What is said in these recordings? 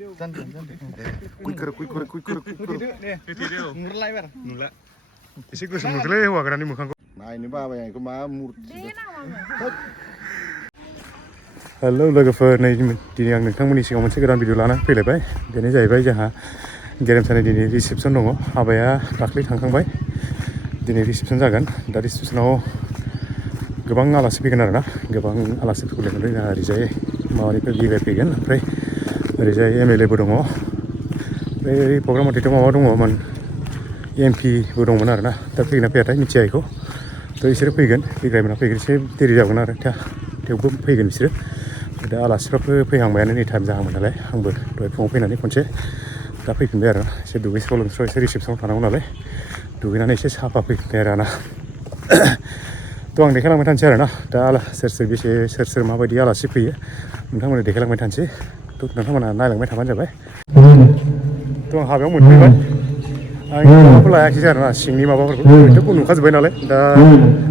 एसे गोसोम नुदोंलै हौवा गोदाननि मोखांखौ नायनो बाबाय आं बेखौ मा मुर्ति हेलौ लोगोफोर नै दिनै आं नोंथांमोननि सिगाङाव मोनसे गोदान भिडिअ लानानै फैलायबाय बेनो जाहैबाय जोंहा गेरेमसानि दिनै रिसेपसन दङ हाबाया दाख्लै थांखांबाय दिनै रिसेपसन जागोन दा रिसेपसनाव गोबां आलासि फैगोन आरोना गोबां आलासिफोरखौ लेंहरदों जोंहा ओरैजाय माबानिफ्राय बिबाय फैगोन ओमफ्राय ओरैजाय MLA बो दङ ओमफ्राय प्रग्राम मथेथ' माबा दङमोन MP बो दंमोन आरोना दा फैगोन ना फैयाथाय मिथिया बेखौ थ' बिसोरो फैगोन फैग्रायमोना फैगोन एसे देरि जागोन आरो थेवबो फैगोन बिसोरो दा आलासिफ्राबो फैहांबायानो नै टाइम जाहांबाय नालाय आंबो दहाय फुङाव फैनानै खनसे दा फैफिनबाय आरो एसे दुगैस्र' लोबस्र' एसे रिसेपसनाव थानांगौ नालाय दुगैनानै एसे साफा फैफिनबाय आरो ना थ' आं देखायलांबाय थानोसै आरोना दा सोर सोर माबायदि आलासि फैयो नोंथांमोननो देखायलांबाय थानोसै थ' नोंथांमोना नायलांबाय थाबानो जाबाय थ' आं हाबायाव मोनफैबाय आं माबाखौ लायाखिसै आरोना सिंनि माबाफोरखौ ओरैनोथ' नुखाजोब्बाय नालाय दा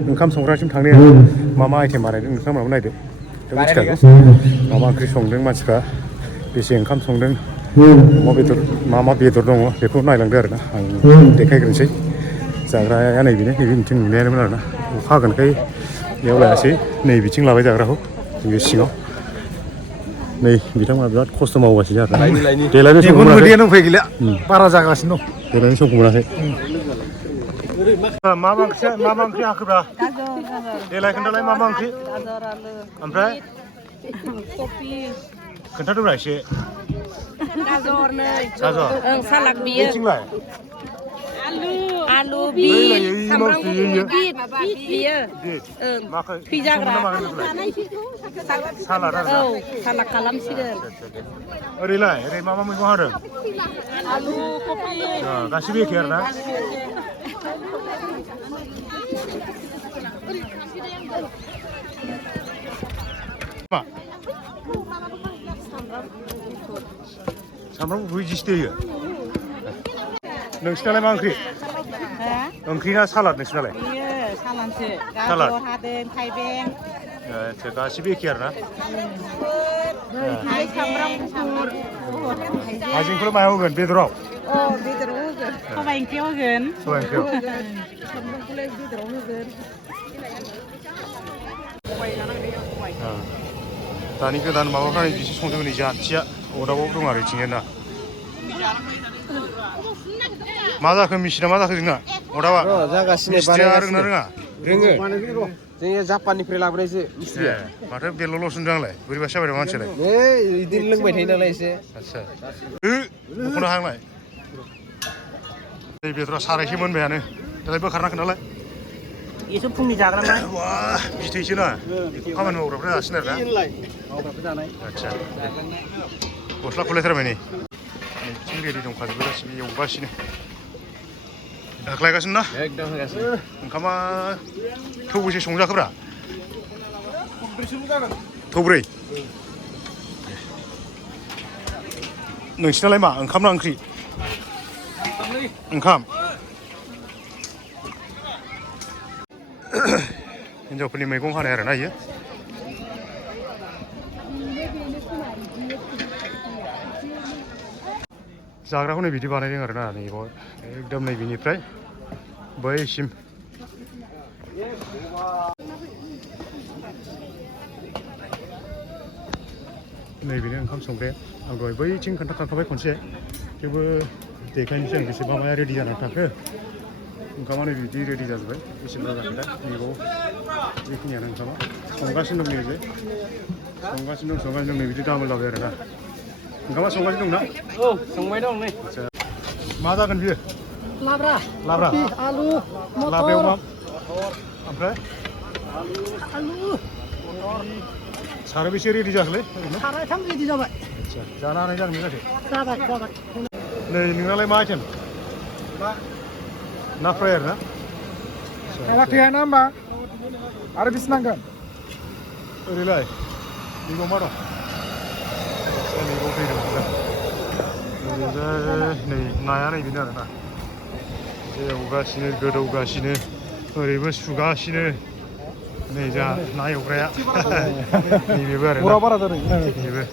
ओंखाम संग्रासिम थांनाया मा आइटेम बानायदों नोंथांमोनाबो नायदो दा मिथिखागौ मा ओंख्रि संदों मानसिफ्रा बेसे ओंखाम संदों अमा बेदर मा बेदर दङ बेखौ नायलांदो आरोना आं देखायग्रोनोसै जाग्राया नैबे बिथिं नुनायानोमोन आरोना अखा हागोनखाय बेयाव लायासै नै बिथिं लाबाय जाग्राखौ बे सिङाव नै बिथांमोना बिराद खस्थ' मावगासिनो आरो देलायनो समखौ मोनाखै बारा जागासिनो दं देलायनो समखौ मोनाखै मा ओंख्रि हाखोब्रा देलाय खोन्थालाय मा ओंख्रि ओमफ्राय खोन्थादोब्रा एसे गाजर सालाद बियो आलु सामब्राम गुफुर बियो फैजाग्रा सालाद आरो सालाद खालामसिगोन ओरै मा मैगं हादों आलु कफि गासिबो एखे आरो ना सामब्राम गुफुर जिसो होयो नोंसिनालाय मा ओंख्रि ओंख्रिना सालाद नोंसिनालाय सालाद हादों थाइबें आच्छा गासिबो एखे आरो ना सामब्राम गुफुर हाइजेंखौलाय मायाव होगोन बेदराव बेदराव होगोन सबाइ ओंख्रियाव होगोन सामब्रामखौलाय बेदराव होगोन दानि गोदान माबाफ्रा बिसो संदों नै जाथिया अदाबाव दं आरो इथिंजाय ना मा जाखो मिसिना मा जाखो जोंना अदाबा मिस्ट्रिया रोंना रोङा रोङो जोङो जापाननिफ्राय लाबोनायसो मिस्ट्रिया माथो बेल'ल'सो नुदों आंलाय बोरैबासो जाबाय दं मानसियालाय बिदिनो लोंबाय थायो नालाय एसे आच्छा बख'नो हांलाय नै बेदरा सारायसे मोनबायानो दालाय बोखारना खोन्थालाय एसे फुंनि जाग्रा ना बिथैसो ना बेखौ खामानि मावग्राफ्रा जासिनो आरो ना आच्छा गस्ला खुलायथारबाय नै बिथिं रेडि दंखाजोबो गासिबो एवगासिनो होख्लायगासिनो ना एकदम होगासिनो ओंखामा थौबैसे संजाखोब्रा थौब्रै नोंसिनालाय मा ओंखाम ना ओंख्रि ओंखाम हिनजावफोरनि मैगं हानाय आरोना इयो जाग्राखौ नै बिदि बानायदों आरोना नैबाव एकदम नैबेनिफ्राय बैसिम नैबेनो ओंखाम संग्राया आं दहाय बैथिं खोन्थाखांखाबाय खनसे थेवबो देखायनोसै आं बेसेबा माया रेडि जानानै थाखो ओंखामा नै बिदि रेडि जाजोब्बाय बेसेबा जाखो दा नैबाव बेखिनियानो ओंखामा संगासिनो दं नैबे संगासिनो दं नै बिदि दामोल जाबाय आरोना ओंखामा संगासिनो दंना संबाय दं नै मा जागोन बियो लाब्रा आलु लाब्रायाव मा ओमफ्राय आलु साराबेसे रेडि जाखोलै ओरैनो सारायथाम रेडि जाबाय आच्छा जानो हानाय जागोन ना जाबाय नै नोंनालाय मा आइटेम ना फ्राय आरो ना माबा थैया ना होमबा आरो बेसे नांगोन ओरैलाय नैबाव मा दं नैबाव फैदों नै नाया नैबेनो आरोना एवगासिनो गोदौगासिनो ओरैबो सुगासिनो नै जा ना एवग्राया नैबेबो आरो बारा जादों नैबेबो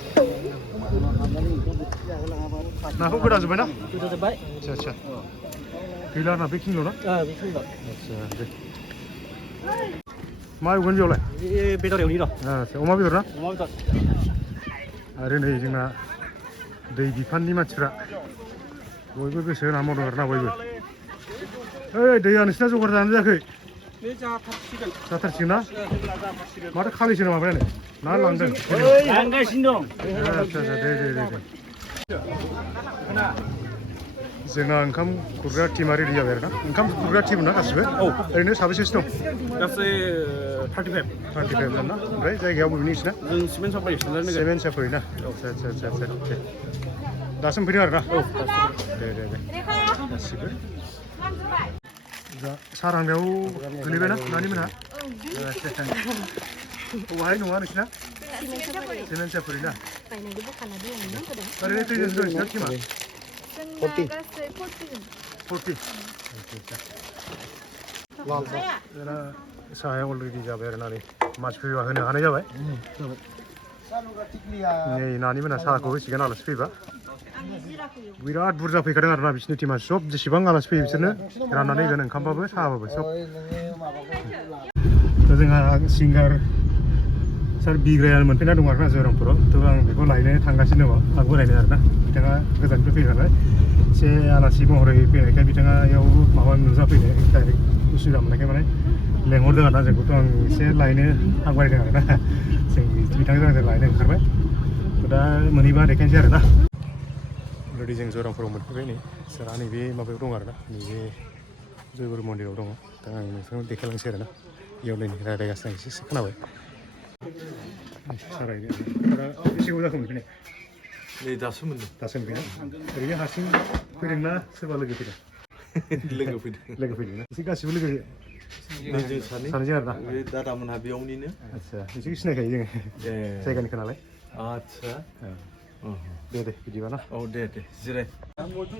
नाखौ गोदाजोब्बाय ना गोदाजोब्बाय आदसा आदसा गैला ना बेखिनिल' ना बेखिनिल' आदसा दे मा एवगोन बेयावलाय बेदर एवनि र' आदसा अमा बेदर ना अमा बेदर आरो नै जोंना दै बिफाननि मानसिफ्रा बयबो गोसो होना मावदों आरोना बयबो ओइ दैया नोंसिना जगार जानो जायाखै बे जाथारसिगोन जाथारसिगोन ना माथो खालिसो नामा माबायानो ना लांदों लांगासिनो दं आदसा आदसा दे दे दे जोंना ओंखाम खुरग्रा टिमा रेडि जाबाय आरोना ओंखाम खुरग्रा टिम ना गासिबो औ ओरैनो साबेसेसो दं गासै 35 जन ना ओमफ्राय जायगायाव बबेनि नोंसिना जों सिमेन्ट साप्लाइ सेभेन साफारि ना आदसा आदसा आदसा आदसा दे दासो मोनफैदों आरोना औ दे दे दे गासिबो दा सारांनायाव गोलैबायना नानि मोनहा बबाहाय नङा नोंसिना सेभेन साफारि ना ओरैनो खैजोनसो दं नोंसिना टिमा 40 साहाया अलरेडि जाबाय आरो नानि मानसि फैबा होनो हानाय जाबाय नै नानि मोना साहाखौ होसिगोन आलासि फैबा बिराद बुरजा फैखादों आरोना बिसोरनि टिमा सब जेसेबां आलासि फैयो बिसोरनो राननानै होगोन ओंखामबाबो साहाबाबो सब दा जोंहा सिंगार सार बिग्राया मोनफैना दं आरोना जयरामपुराव थ' आं बेखौ लायनो थांगासिनो दङ आंबो लायनो आरोना बिथाङा गोजाननिफ्राय फैयो नालाय एसे आलासि महरै फैनायखाय बिथाङा इयाव माबा नुजाफैनाय डाइरेक्ट उसुबिदा मोननायखाय माने लेंहरदों आरोना जोंखौथ' आं एसे लायनो आगबायदों आरोना जों बिथांजों आंजों लायनो ओंखारबाय दा मोनहैबा देखायनोसै आरोना अलरेडि जों जयरामपुराव मोनफैबाय नै सारा नैबे माबायाव दं आरोना नैबे जयगुरु मन्दिराव दङ दा आं नोंथांनो देखायलांसै आरोना इयाव नै रायज्लायगासिनो आं एसे खोनाबाय सारायनो दा बेसे गोबाव जाखो मोनफैनाय नै दासो मोनदों दासो मोनफैना ओरैनो हारसिं फैदोंना सोरबा लोगो फैदों लोगो फैदों ना एसे गासिबो लोगो जों सानैजों आरोना बे दादामोनहा बेयावनिनो आदसा एसे सिनायखायो जोङो जायगानिखा नालाय आदसा दे दे बिदिबा ना औ दे दे जिराय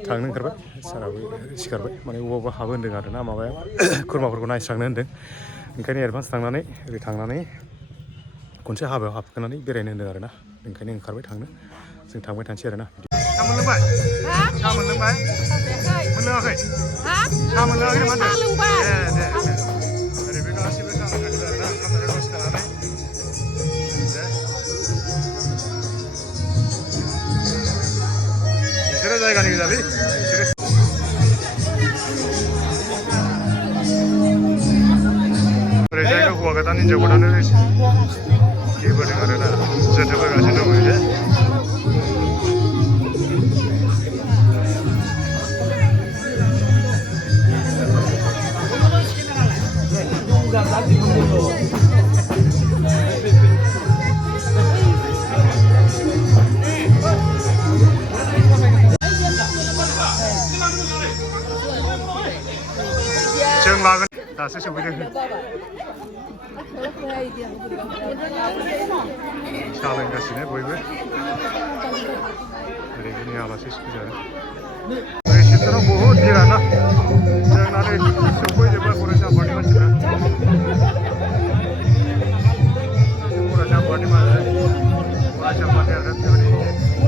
थांनो ओंखारबाय साराबो सिखारबाय माने बबा हाबो होन्दों आरोना माबाया खुरमाफोरखौ नायस्रांनो होन्दों ओंखायनो एडभान्स थांनानै ओरै थांनानै खनसे हाबायाव हाबखांनानै बेरायनो होन्दों आरोना ओंखायनो ओंखारबाय थांनो जों थांबाय थानोसै आरोना सा मोनलोंबाय सा मोनलोंबाय मोनलोङाखै सा मोनलोङाखै नामा होनदों दे ओरै बे गासिबो सा लोंगासिनो आरोना ओंखाम जानाय दसे थानानै बिसोरो जायगानि गोजालै बिसोरो ओरैजाय हौवा गोदान हिन्जाव गोदान गेबोदों आरोना जोथोब होगासिनो दं ओरैजाय जों लागोन दासो सफैदों साहा लोंगासिनो बयबो ओरैनो आलासि सफैजादों रिसेपसनाव बहुद भिर आरोना जोंना नै सफैजोब्बाय फरायसा आफादनि मानसिफ्रा फरायसा आफादनि फरायसा आफादनि आरो बेबायदि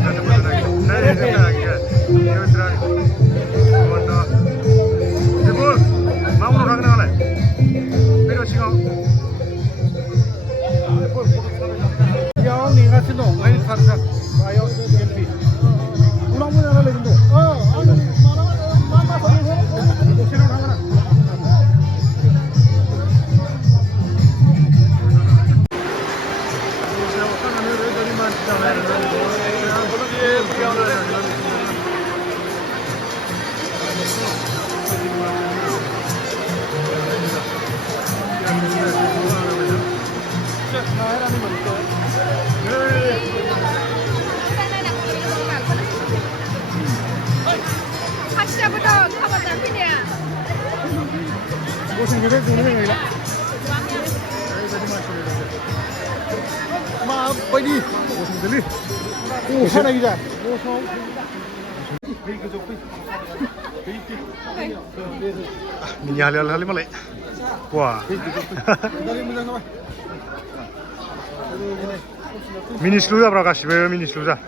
जोथोब बेफोर मा उनाव थांगोन नालाय फैद' सिगाङाव बेयाव नेगासिनो दं ओमफ्राय खारगोन बायाव एमपि उनाव मोजां रायलायगोन थ' दसेल' थांगोन आं माबायदि गसंदोलै अखानाय गोजा nyali malai wah mini sluza bro गासिबो mini sluza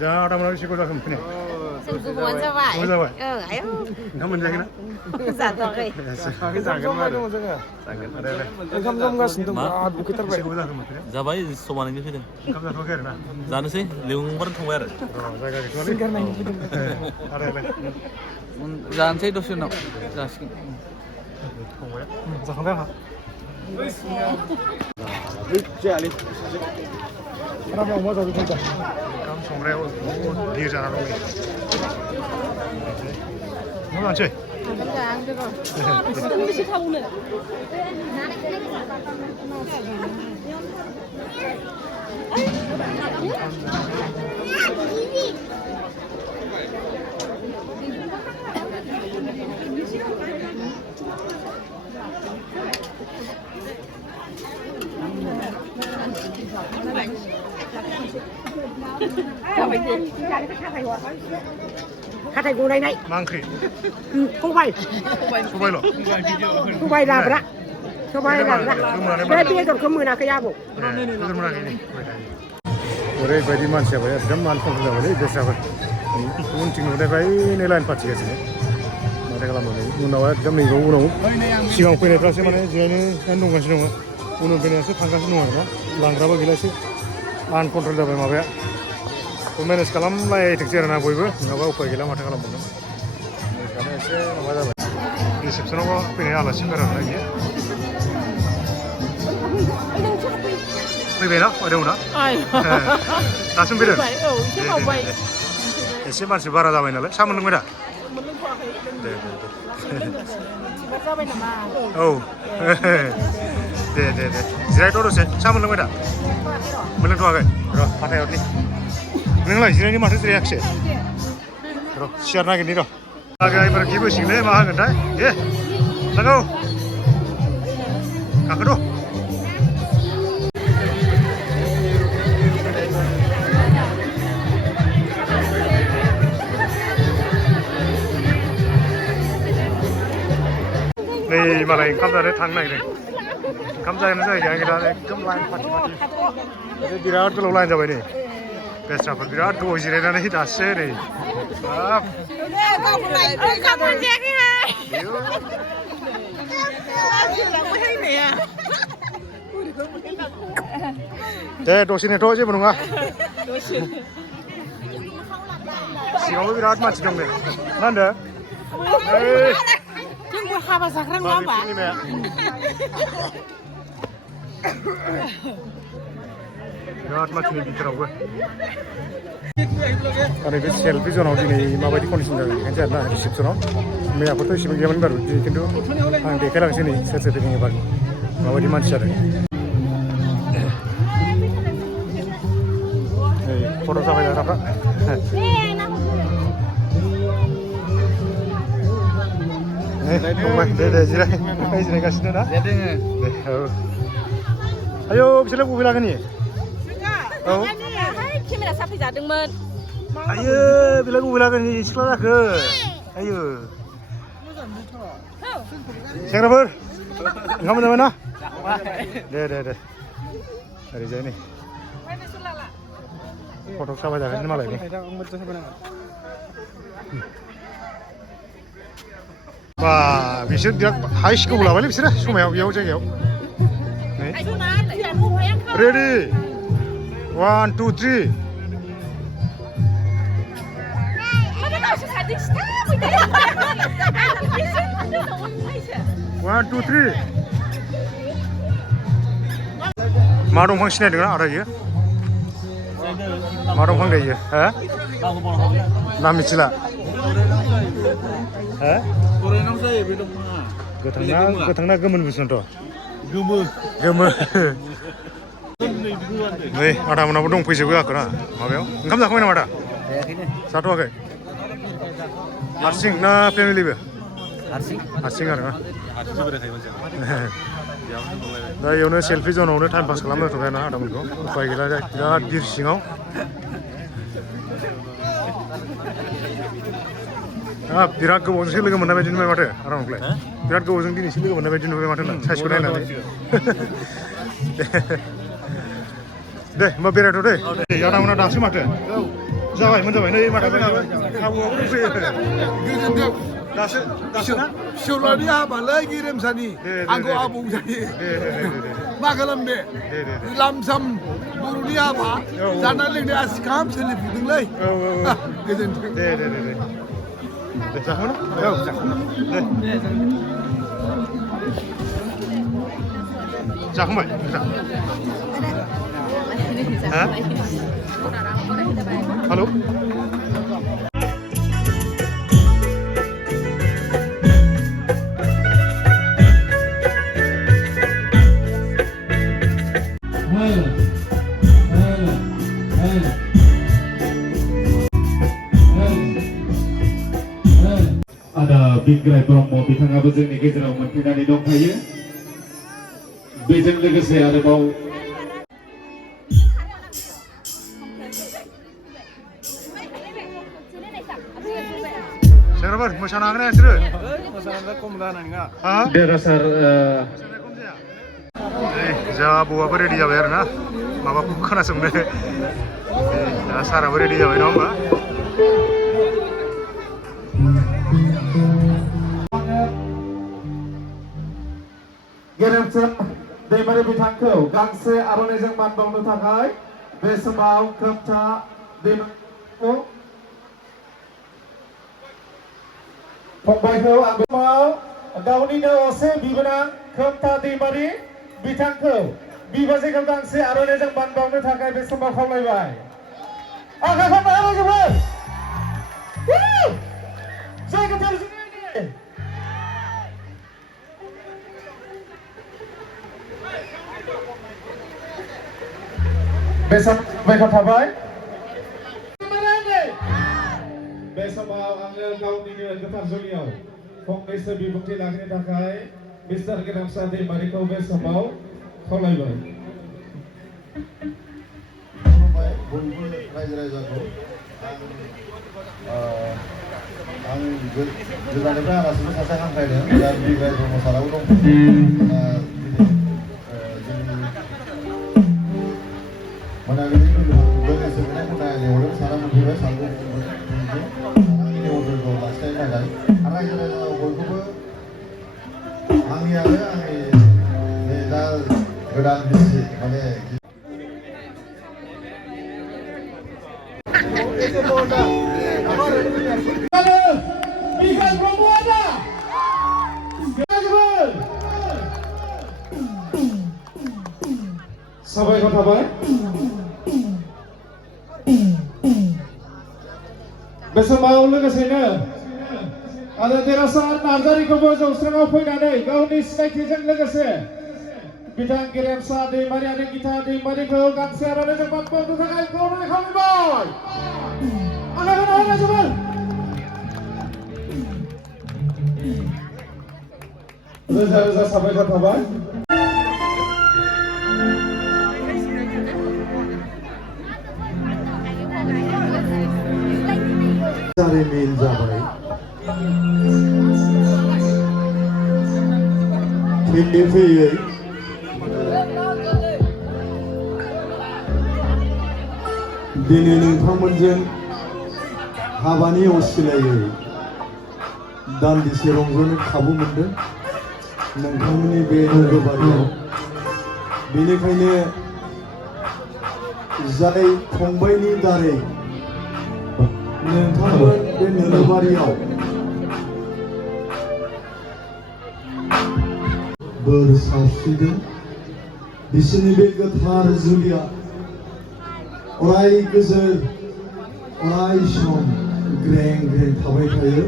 जा आदामोना बेसे गोबाव जाखो फैनाय जों गोबावानो जाबाय गोबाव जाबाय आयौ ओंखाम मोनजायाखै ना जाथ'वाखै जागोन आरो जोङो ओंखाम जामगासिनो दं बिराद उखैथारबाय बेसे गोबाव जाखो मोनफैनाया जाबाय समानैनो फैदों ओंखाम जाथ'वाखै आरो ना जानोसै लिंहरबानो थांबाय आरो जायगा गैथ'वालै आरो जानोसै दसे उनाव जासिगोन फंबाया जाखांबाय आंहा अमा जाजोब्बाय दा ओंखाम संग्रायाव बहुद गिर जाना दं मा लानोसै हाथाय गनायनाय मा ओंख्रि सबाय सबायल' सबाय लाब्रा सबाय लाब्रा बे बेदरखौ मोनाखै आबौ बेदर मोनाखै नै ओरैबायदि मानसि जाबाय एकदम मान खम जाबायलै बेस्राफोर उनथिं नुनायफ्रायनो लाइन फाथिगासिनो माथो खालामनानै उनाव एकदम नैबाव उनाव सिगाङाव फैनायफ्रासो माने जिरायनानै दंगासिनो दङ उनाव फैनायासो थांगासिनो दं आरोना लांग्राबो गैला एसे आनकन्ट्रल जाबाय माबाया मेनेज खालामलायथोंसै आरोना बयबो नङाबा उफाय गैला माथो खालामबावनो मेनेज खालामनाया एसे माबा जाबाय रिसेपसनावबो फैनाय आलासिफोर आरोना बियो फैबायना फैदोंमोन दासिम फैदों एसे मानसि बारा जाबाय नालाय साहा मोनलोंबाय दा दे औ दे जिरायथ' दसे साहा मोनलोंबाय दा मोनलोंथ'वाखै र' हाथाय हरनि नोंलाय जिरायनो माथो जिरायाखिसै र' सियार नागिरनि र' एबार गिबोसिगोनलै मा होगोनथाय दे लांगौ गाखोद' नै मालाय ओंखाम जानो थांनो नागिरदों ओंखाम जानो जायगाया दा एकदम लाइन फाथि बिराद गोलाव लाइन जाबाय नै बेस्राफोर बिराद गोबाव जिरायनानै दासो नै बाब दे दसे नेथ' जेबो नङा सिगाङावबो बिराद मानसि दं नै मा होनदों जोंबो हाबा जाग्रा नङा होमबा बिराद मानसिनि बिथोरावबो आरो बे सेल्फि जनाव दिनै माबायदि कन्डिसन जागोन बेखायनो आरोना रिसेपसनाव मैयाफोरथ' एसेबां गैयामोन बारु दिनै खिन्थु आं देखायलांसै नै सोर सोर फैदों एबार माबायदि मानसि जादों नै फट' जाबाय जाग्राफ्रा फंबाय दे जिरायगासिनो ना दे औ आयौ बिसोरलाय बबे लागोन नि औ केमेरा साफायजादोंमोन आयो बेलाय बबे लागोन सिख्ला जाखो आयो सेंग्राफोर ओंखाम मोनजाबाय ना दे ओरैजाय नै फटक साफाय जागोन मालाय बा बिसोर बिराद हाइस गोबाव लाबायलै बिसोरो समायाव बेयाव जायगायाव रेडि 1 2 3 1 2 3 मा दंफां सिनायदों आदा इयो मा दंफां दे इयो हो नाम मिथिला हो गोथांना गोमोन बुस्थुथ' गोमो नै आदा मोनाबो दंफैजोबो आखोना माबायाव ओंखाम जाखांबाय नामा आदा जाथ'वाखै हारसिं ना फेमिलिबो हारसिं आरो ना दा इयावनो सेल्फि जनावनो टाइम पास खालामनो थाखाय ना आदामोनखौ उफाय गैला बिराद गिर सिङाव बिराद गोबावजोंसो लोगो मोननाय बायदि नुबाय माथो आरामलाय बिराद गोबावजों दिनैसो लोगो मोननाय बायदि नुबाय माथो ना साइजखौ नायनानै दे होमबा बेरायथ' दे आदामोना दासो माथो जाबाय मोनजाबाय नै माखासे खाबुआबो दंफैयो गोजोनथों दासो ना फिसौलानि हाबालै गेरेमसानि आंखौ आबौ जायो मा खालामनो लामसाम बर'नि हाबा जानाय लोंनाय आसिखाम सोलिफुदोंलै गोजोनथों दे जाखांना औ जाखांना दे जाखांबाय हेलौ ada Bingrai Bromo बिथाङाबो जोंनि गेजेराव मोनफैनानै दंफायो बेजों लोगोसे आरोबाव सेंग्राफोर मोसानो हागोन ना नोंसोरो मोसानानै खम जानाय नङा देरहासार जा बौआबो रेडि जाबाय आरो ना माबाखौ खोनासंनो दा साराबो रेडि जाबाय नङा होमबा गेरेमसा दैमारि बिथांखौ गांसे आर'नाइजों मान बावनो थाखाय बे समाव खोमथा दैमारिखौ फंबायखौ आं समाव गावनिनो असे बिबोनां खोमथा दैमारि बिथांखौ बिबाजैखौ गांसे आर'नाइजों मान बावनो थाखाय बे समाव खावलायबाय आखाइखौ नायजोबो साबायखर थाबाय बे समाव आङो गावनिनो गोथार जुलियाव फंनैसो बिबुंथि लाखिनो थाखाय मिस्टार गेरेमसा दैमारिखौ बे समाव खावलायबाय बयबो रायजो राजाखौ आं गोजाननिफ्राय आलासिबो सासे हांख्रायदों दा बिग्राय ब्रह्म साराबो दं मोनाबिलि लोगोसे मोनायाव हरदों सारा मोनफैबाय सानगौ आंनि अर्डारखौ लाखिनायनि थाखाय रायजो राजा बयखौबो आंनि आरो आंनि दा गोदान बिसि माने साबायखर थाबाय बे समाव लोगोसेनो आरो देरहासार नार्जारिखौबो जौस्राङाव फैनानै गावनि सिनायथिजों लोगोसे बिथां गेरेमसा दैमारि आरो गीता दैमारिखौ गांसे आर'नाइजों मान बावनो थाखाय खावलायबाय रोजा रोजा साबायखर थाबाय जारिमिन जाबाय फैयै फैयै दिनै नोंथांमोनजों हाबानि असिलायै दान्दिसे रंजानो खाबु मोनदों नोंथांमोननि बे नोगोरबारियाव बेनिखायनो जाय फंबायनि दारै नोंथांमोन बे नोगोरबारियाव बोर सावस्रिदों बिसोरनि बे गोथार जुलिया अराय गोजोर अराय सम ग्रें ग्रें थाबाय थायो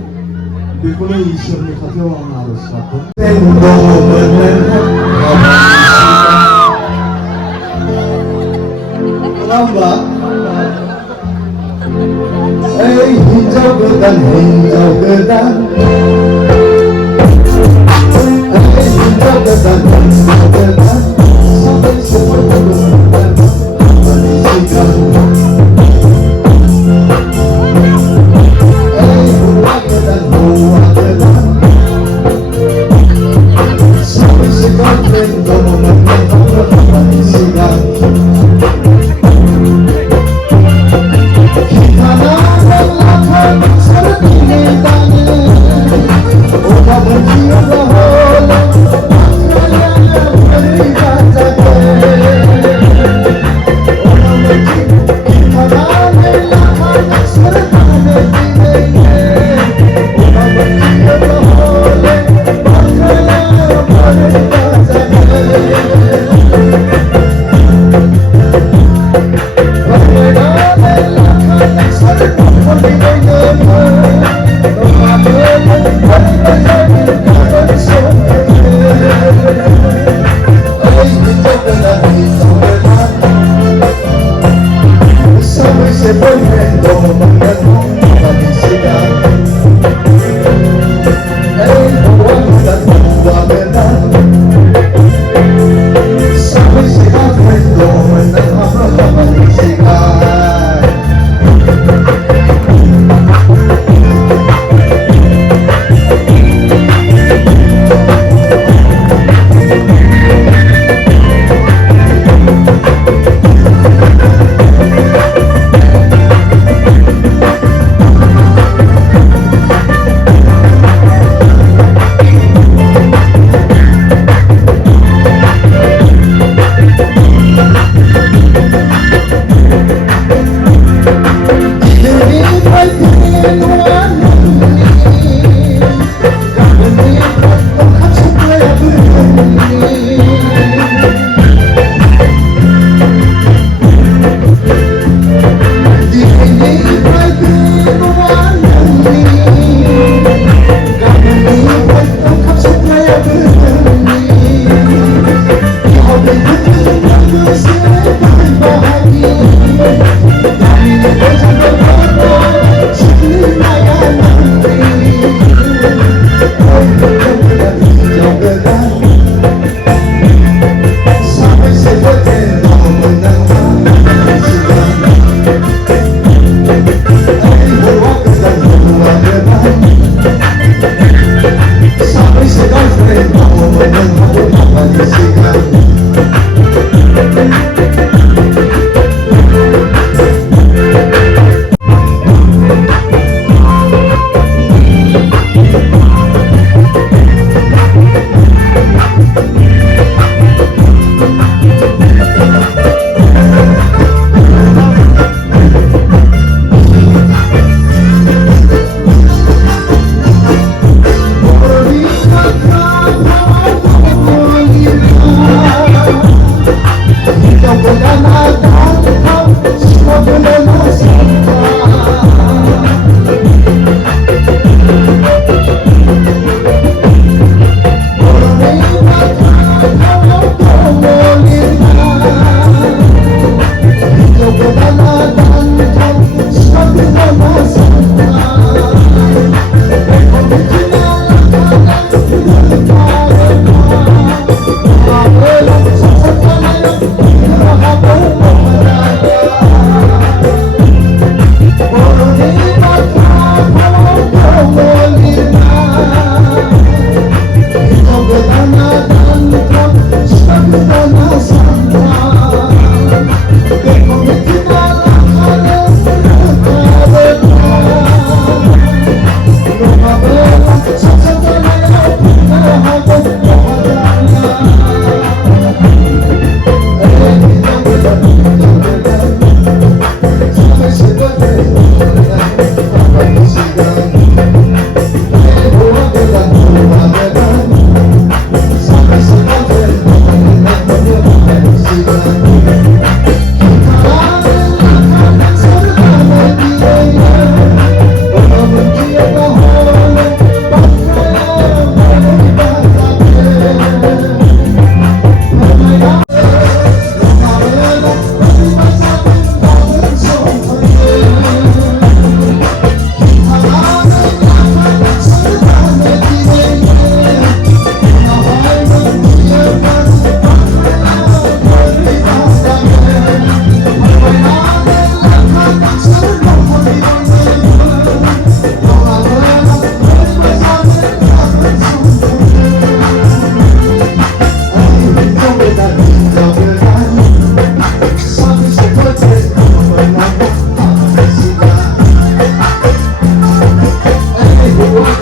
बेखौनो इसोरनि खाथियाव आं आरज गाबदों नङा होमबा ओइ हिन्जाव गोदान हिन्जाव गोदान हिन्जाव गोदान साबै सोमोन्दो Kita Hãy subscribe cho kênh Ghiền Mì Gõ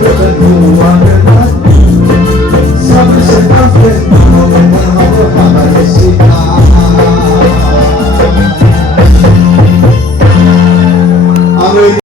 để không bỏ lỡ